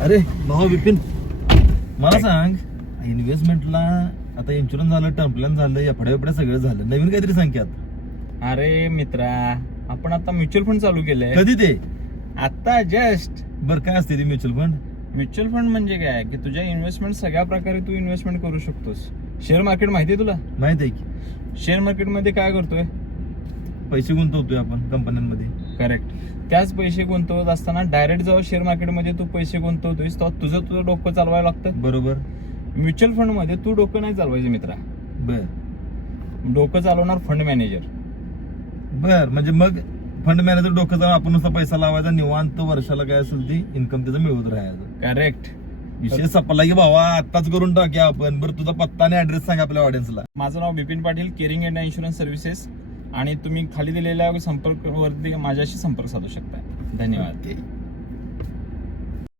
अरे भाऊ विपिन, मला सांग, इन्व्हेस्टमेंटला आता इन्शुरन्स झालं, टर्म प्लॅन झालं, एफड्या सगळं झालं, नवीन काहीतरी सांगतात. अरे मित्रा, आपण आता म्युच्युअल फंड चालू केलंय. कधी ते? आता जस्ट. बरं, काय असते ते म्युच्युअल फंड? म्युच्युअल फंड म्हणजे काय की तुझ्या इन्व्हेस्टमेंट सगळ्या प्रकारे तू इन्व्हेस्टमेंट करू शकतोस. शेअर मार्केट माहितीये तुला? माहित आहे की. शेअर मार्केटमध्ये काय करतोय? पैसे गुंतवतोय आपण कंपन्यांमध्ये. करेक्ट. त्याच पैसे गुंतवत असताना डायरेक्ट जेव्हा शेअर मार्केटमध्ये तू पैसे गुंतवतोयस तेव्हा तुझं डोकं चालवायला लागतं. बरोबर. म्युच्युअल फंड मध्ये तू डोकं नाही चालवायचं मित्रा. बर डोकं चालवणार फंड मॅनेजर. बर, म्हणजे मग फंड मॅनेजर डोकं जाऊन आपण नुसता पैसा लावायचा, निवांत वर्षाला काय असेल ती इन्कम त्याचं मिळवत राहायचं. करेक्ट. विषय संपला की भावा, आत्ताच करून टाकूया आपण. बरं, तुझा पत्ता आणि ऍड्रेस सांग आपल्या ऑडियन्सला. माझं नाव Bipin Patil, caring India insurance services, आणि तुम्ही खाली दिलेल्या संपर्कवरती माझ्याशी संपर्क साधू शकता. धन्यवाद.